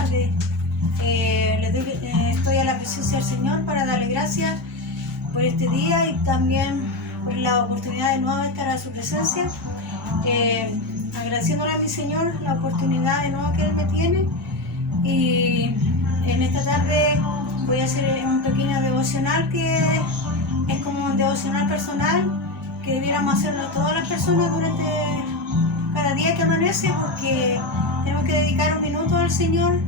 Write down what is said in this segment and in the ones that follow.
tarde. Estoy a la presencia del Señor para darle gracias por este día y también por la oportunidad de nuevo estar a su presencia. Agradeciéndole a mi Señor la oportunidad de nuevo que Él me tiene. Y en esta tarde voy a hacer un pequeño devocional que es como un devocional personal que debiéramos hacerlo todas las personas durante cada día que amanece, porque tenemos que dedicar un minuto al Señor,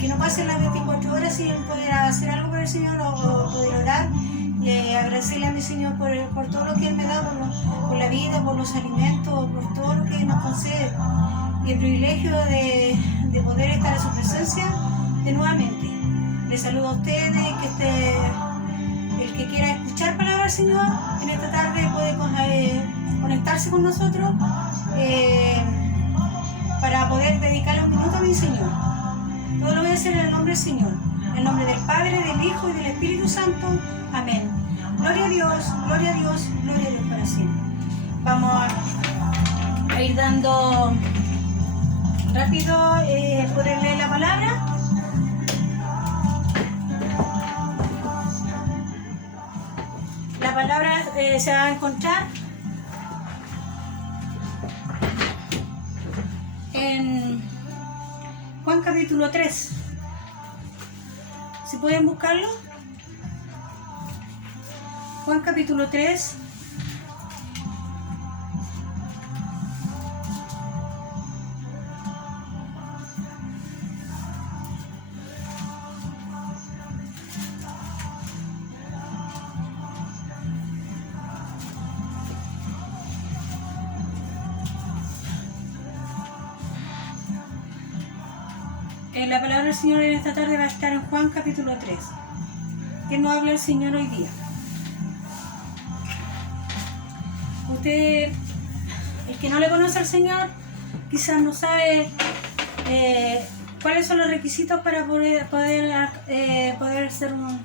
que no pasen las 24 horas sin poder hacer algo por el Señor o poder orar y agradecerle a mi Señor por todo lo que Él me da, por la vida, por los alimentos, por todo lo que nos concede y el privilegio de poder estar a su presencia de nuevamente. Les saludo a ustedes, el que quiera escuchar palabra del Señor en esta tarde puede conectarse con nosotros para poder dedicar un minuto a mi Señor. Todo lo voy a hacer en el nombre del Señor, en el nombre del Padre, del Hijo y del Espíritu Santo. Amén. Gloria a Dios, gloria a Dios, gloria a Dios para siempre. Vamos a ir dando rápido, poder leer la palabra. La palabra se va a encontrar en Juan capítulo 3. ¿Si pueden buscarlo? Juan capítulo 3. La palabra del Señor en esta tarde va a estar en Juan capítulo 3. ¿Qué nos habla el Señor hoy día? Usted, el que no le conoce al Señor, quizás no sabe cuáles son los requisitos para poder ser un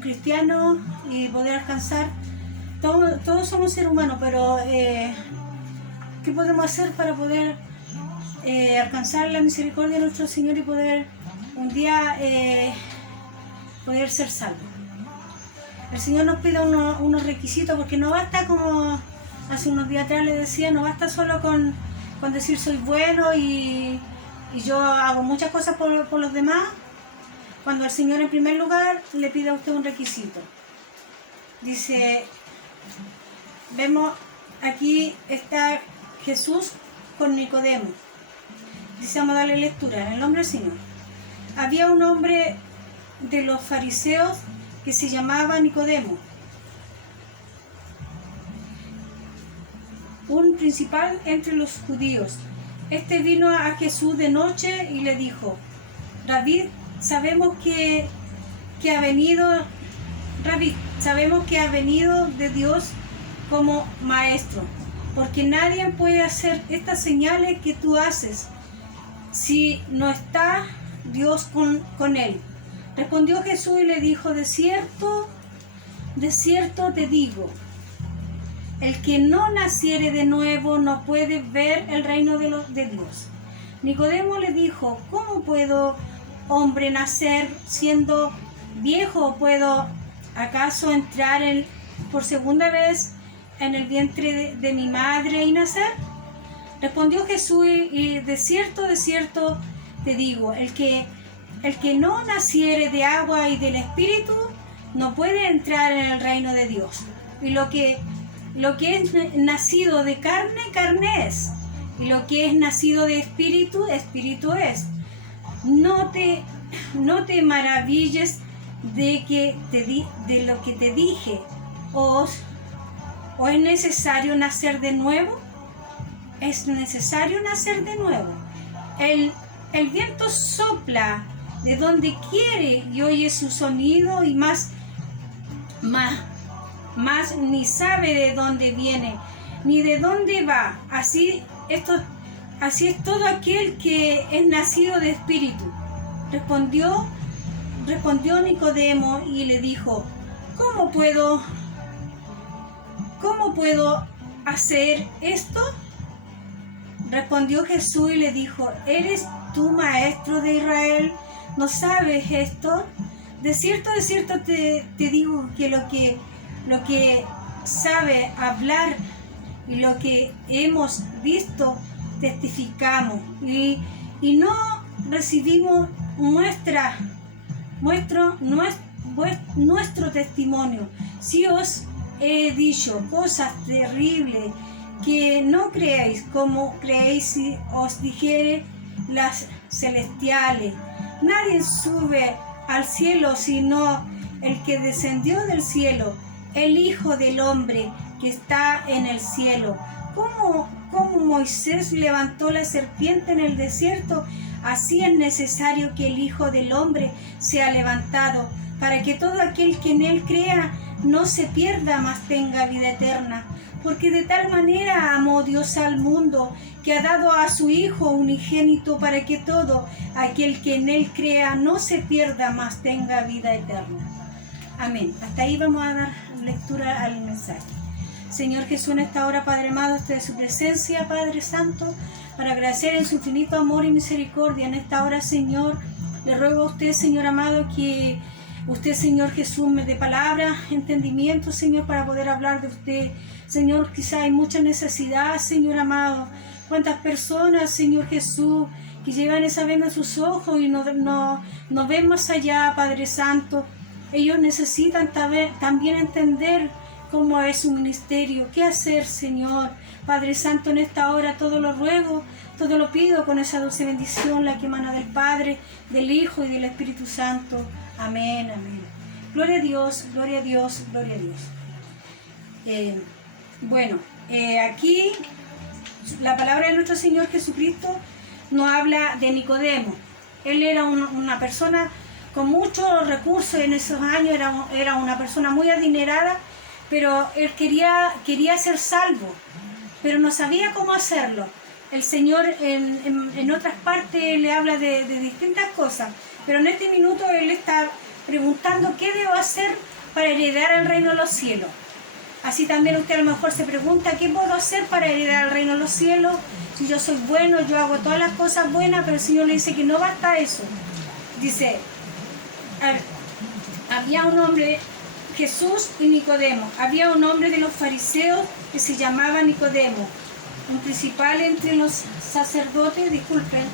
cristiano y poder alcanzar. Todos somos seres humanos, pero ¿qué podemos hacer para poder alcanzar la misericordia de nuestro Señor y poder un día poder ser salvos? El Señor nos pide unos requisitos, porque no basta, como hace unos días atrás le decía, no basta solo con decir soy bueno y yo hago muchas cosas por los demás, cuando el Señor en primer lugar le pide a usted un requisito. Dice, vemos aquí está Jesús con Nicodemo. Dice, vamos a darle lectura en el nombre del Señor. Había un hombre de los fariseos que se llamaba Nicodemo, un principal entre los judíos. Este vino a Jesús de noche y le dijo, Rabí, sabemos que ha venido de Dios como maestro, porque nadie puede hacer estas señales que tú haces si no está Dios con él. Respondió Jesús y le dijo, de cierto te digo, el que no naciere de nuevo no puede ver el reino de Dios. Nicodemo le dijo, ¿cómo puedo, hombre, nacer siendo viejo? ¿Puedo acaso entrar por segunda vez en el vientre de mi madre y nacer? Respondió Jesús y de cierto te digo, el que no naciere de agua y del Espíritu no puede entrar en el reino de Dios. Y lo que es nacido de carne, carne es. Y lo que es nacido de espíritu, espíritu es. No te maravilles de lo que te dije. ¿O es necesario nacer de nuevo? Es necesario nacer de nuevo. El viento sopla de donde quiere y oye su sonido y más ni sabe de dónde viene ni de dónde va. Así es todo aquel que es nacido de espíritu. Respondió Nicodemo y le dijo, ¿cómo puedo hacer esto? Respondió Jesús y le dijo: ¿Eres tú maestro de Israel? ¿No sabes esto? De cierto te digo que lo que sabe hablar y lo que hemos visto testificamos, y no recibimos nuestro testimonio. Si os he dicho cosas terribles que no creáis, como creéis si os dijere las celestiales. Nadie sube al cielo sino el que descendió del cielo, el Hijo del Hombre que está en el cielo. Como Moisés levantó la serpiente en el desierto, así es necesario que el Hijo del Hombre sea levantado, para que todo aquel que en él crea no se pierda, mas tenga vida eterna. Porque de tal manera amó Dios al mundo, que ha dado a su Hijo unigénito, para que todo aquel que en él crea no se pierda, mas tenga vida eterna. Amén. Hasta ahí vamos a dar lectura al mensaje. Señor Jesús, en esta hora, Padre amado, estoy de su presencia, Padre Santo, para agradecer en su infinito amor y misericordia. En esta hora, Señor, le ruego a usted, Señor amado, que usted, Señor Jesús, me dé palabra, entendimiento, Señor, para poder hablar de usted. Señor, quizá hay mucha necesidad, Señor amado. Cuántas personas, Señor Jesús, que llevan esa venda en sus ojos y no ven más allá, Padre Santo. Ellos necesitan también entender cómo es su ministerio, qué hacer, Señor. Padre Santo, en esta hora todo lo ruego, todo lo pido con esa dulce bendición, la que emana del Padre, del Hijo y del Espíritu Santo. Amén, amén. Gloria a Dios, gloria a Dios, gloria a Dios. Aquí la palabra de nuestro Señor Jesucristo nos habla de Nicodemo. Él era una persona con muchos recursos en esos años, era una persona muy adinerada, pero él quería ser salvo, pero no sabía cómo hacerlo. El Señor en otras partes le habla de distintas cosas, pero en este minuto él está preguntando qué debo hacer para heredar el reino de los cielos. Así también usted a lo mejor se pregunta, ¿qué puedo hacer para heredar el reino de los cielos? Si yo soy bueno, yo hago todas las cosas buenas, pero el Señor le dice que no basta eso. Dice, había un hombre, Jesús y Nicodemo. Había un hombre de los fariseos que se llamaba Nicodemo, un principal entre los sacerdotes, disculpen.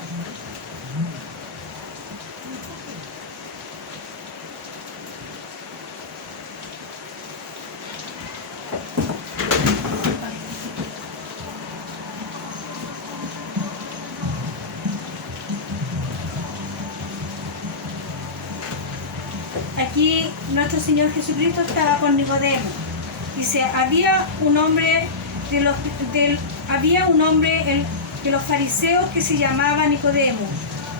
Aquí nuestro Señor Jesucristo estaba con Nicodemo. Dice, había un hombre de los fariseos que se llamaba Nicodemo,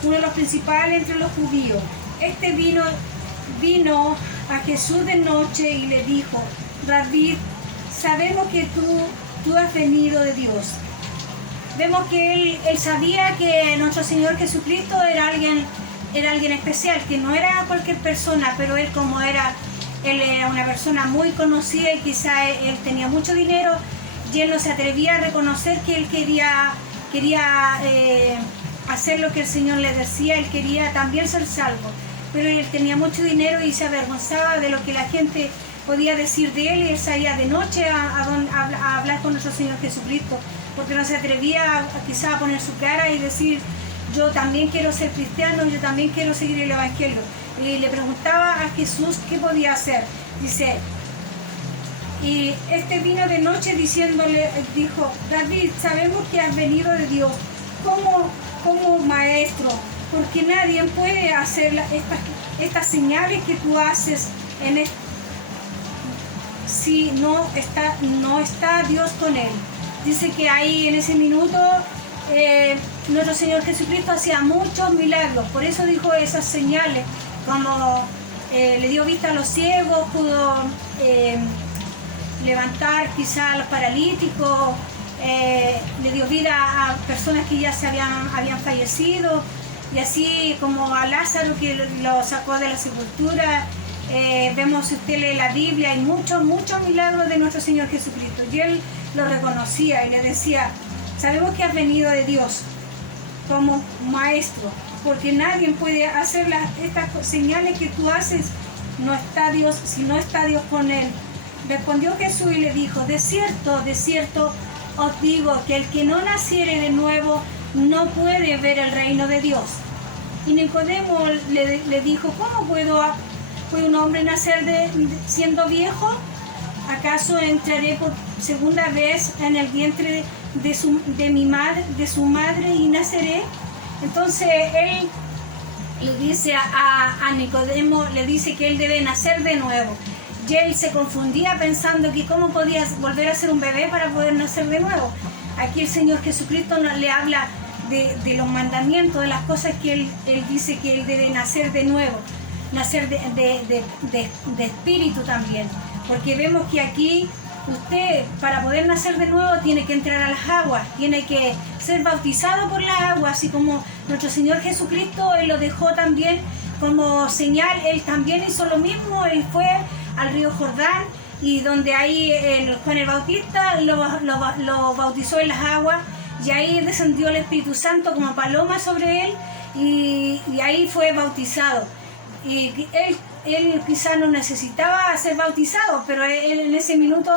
uno de los principales entre los judíos. Este vino a Jesús de noche y le dijo, Rabí, sabemos que tú has venido de Dios. Vemos que él sabía que nuestro Señor Jesucristo era alguien especial, que no era cualquier persona, pero él era una persona muy conocida y quizá él tenía mucho dinero y él no se atrevía a reconocer que él quería hacer lo que el Señor le decía. Él quería también ser salvo, pero él tenía mucho dinero y se avergonzaba de lo que la gente podía decir de él, y él salía de noche a hablar con nuestro Señor Jesucristo, porque no se atrevía quizá a poner su cara y decir, yo también quiero ser cristiano, yo también quiero seguir el Evangelio. Y le preguntaba a Jesús qué podía hacer. Dice, y este vino de noche dijo, David, sabemos que has venido de Dios como maestro, porque nadie puede hacer estas señales que tú haces si no está Dios con él. Dice que ahí en ese minuto nuestro Señor Jesucristo hacía muchos milagros, por eso dijo esas señales, como le dio vista a los ciegos, pudo levantar quizá a los paralíticos, le dio vida a personas que ya habían fallecido, y así como a Lázaro, que lo sacó de la sepultura. Vemos, si usted lee la Biblia, hay muchos milagros de nuestro Señor Jesucristo, y él lo reconocía y le decía, Sabemos que has venido de Dios como maestro, porque nadie puede hacer estas señales que tú haces, no está Dios, si no está Dios con él. Respondió Jesús y le dijo, de cierto os digo que el que no naciere de nuevo no puede ver el reino de Dios. Y Nicodemo le dijo, ¿cómo puede un hombre nacer siendo viejo? ¿Acaso entraré por segunda vez en el vientre de su madre y naceré? Entonces él le dice a Nicodemo, le dice que él debe nacer de nuevo. Y él se confundía pensando que cómo podía volver a ser un bebé para poder nacer de nuevo. Aquí el Señor Jesucristo le habla de los mandamientos, de las cosas que él dice que él debe nacer de nuevo, nacer de espíritu también. Porque vemos que aquí usted, para poder nacer de nuevo, tiene que entrar a las aguas, tiene que ser bautizado por las aguas, así como nuestro Señor Jesucristo, Él lo dejó también como señal. Él también hizo lo mismo. Él fue al río Jordán, y donde ahí Juan el Bautista lo bautizó en las aguas, y ahí descendió el Espíritu Santo como paloma sobre él, y ahí fue bautizado. Y él quizá no necesitaba ser bautizado, pero él en ese minuto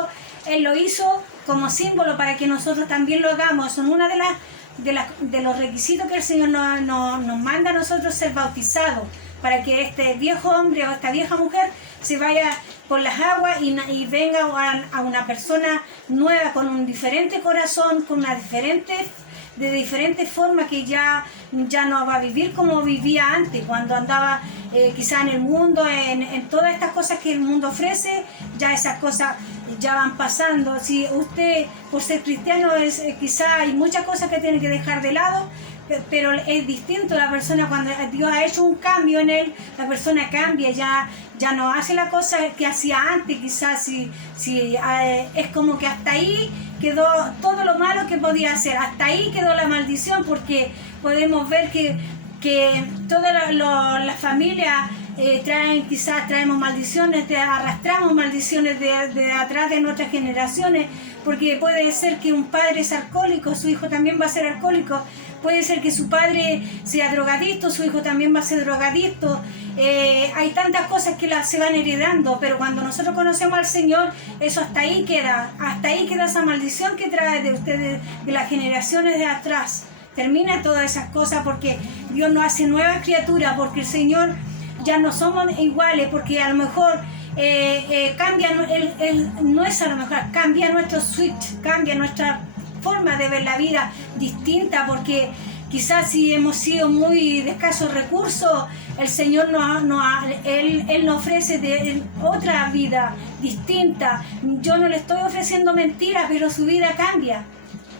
él lo hizo como símbolo para que nosotros también lo hagamos. Son una de los requisitos que el Señor nos manda a nosotros, ser bautizados, para que este viejo hombre o esta vieja mujer se vaya por las aguas y venga a una persona nueva, con un diferente corazón, con una de diferentes formas, que ya no va a vivir como vivía antes, cuando andaba quizá en el mundo, en todas estas cosas que el mundo ofrece. Ya esas cosas ya van pasando. Si usted, por ser cristiano, quizá hay muchas cosas que tiene que dejar de lado, pero es distinto la persona cuando Dios ha hecho un cambio en él. La persona cambia, ya no hace la cosa que hacía antes. Quizás si es como que hasta ahí quedó todo lo malo que podía hacer, hasta ahí quedó la maldición, porque podemos ver que todas las familias quizás traemos maldiciones, arrastramos maldiciones de atrás de nuestras generaciones, porque puede ser que un padre es alcohólico, su hijo también va a ser alcohólico. Puede ser que su padre sea drogadicto, su hijo también va a ser drogadicto. Hay tantas cosas que se van heredando, pero cuando nosotros conocemos al Señor, eso hasta ahí queda esa maldición que trae de ustedes, de las generaciones de atrás. Termina todas esas cosas, porque Dios nos hace nuevas criaturas, porque el Señor ya no somos iguales, porque a lo mejor cambia, no es a lo mejor, cambia nuestro switch, cambia nuestra forma de ver la vida distinta, porque quizás si hemos sido muy de escasos recursos, el Señor Él nos ofrece otra vida distinta. Yo no le estoy ofreciendo mentiras, pero su vida cambia.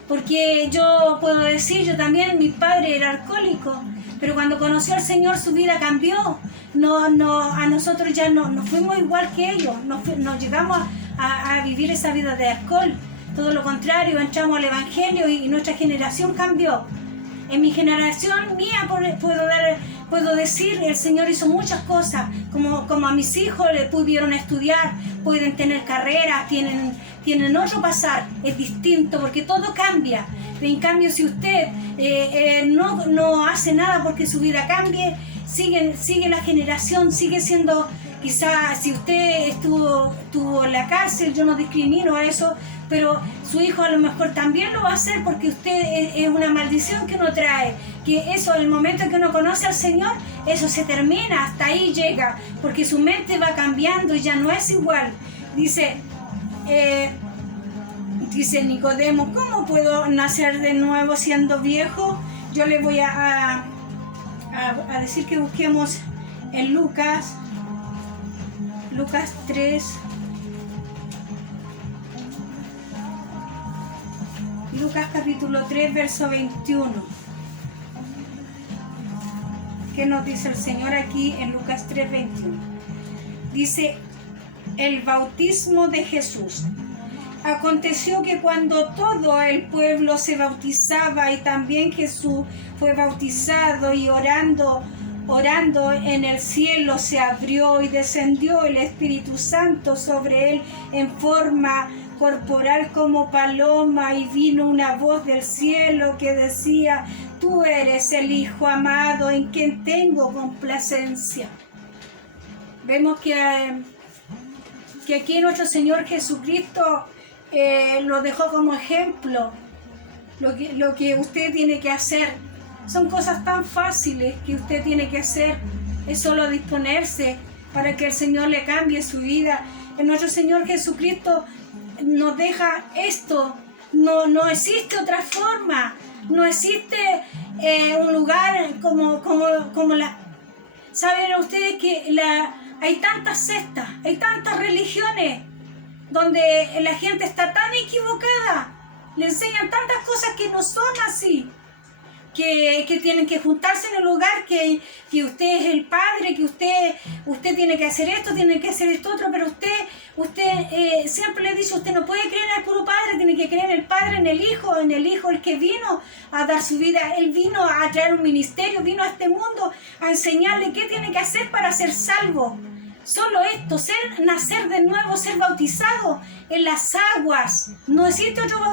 Porque yo puedo decir, yo también, mi padre era alcohólico, pero cuando conoció al Señor su vida cambió. A nosotros ya no fuimos igual que ellos, no llegamos a vivir esa vida de alcohol. Todo lo contrario, entramos al Evangelio y nuestra generación cambió. En mi generación mía puedo decir, el Señor hizo muchas cosas, como a mis hijos le pudieron estudiar, pueden tener carreras, tienen otro pasar. Es distinto, porque todo cambia. En cambio, si usted no hace nada porque su vida cambie, sigue la generación, sigue siendo, quizás si usted estuvo en la cárcel, yo no discrimino a eso, pero su hijo a lo mejor también lo va a hacer, porque usted es una maldición que uno trae, que eso, en el momento en que uno conoce al Señor, eso se termina, hasta ahí llega, porque su mente va cambiando y ya no es igual. Dice Nicodemo, ¿cómo puedo nacer de nuevo siendo viejo? Yo le voy a decir que busquemos en Lucas 3. Lucas capítulo 3, verso 21. ¿Qué nos dice el Señor aquí en Lucas 3, 21? Dice, el bautismo de Jesús. Aconteció que cuando todo el pueblo se bautizaba, y también Jesús fue bautizado, y orando en el cielo se abrió y descendió el Espíritu Santo sobre él en forma corporal como paloma, y vino una voz del cielo que decía: tú eres el Hijo amado en quien tengo complacencia. Vemos que aquí nuestro Señor Jesucristo lo dejó como ejemplo. Lo que usted tiene que hacer son cosas tan fáciles que usted tiene que hacer. Es solo disponerse para que el Señor le cambie su vida. Nuestro Señor Jesucristo nos deja esto. No existe otra forma. No existe un lugar como la... ¿Saben ustedes que hay tantas sectas, hay tantas religiones donde la gente está tan equivocada? Le enseñan tantas cosas que no son así. Que tienen que juntarse en el lugar, que usted es el padre, que usted tiene que hacer esto, tiene que hacer esto otro, pero usted siempre le dice: usted no puede creer en el puro Padre, tiene que creer en el Padre, en el Hijo el que vino a dar su vida. Él vino a traer un ministerio, vino a este mundo a enseñarle qué tiene que hacer para ser salvo. Solo esto, nacer de nuevo, ser bautizado en las aguas. No existe otro bautismo.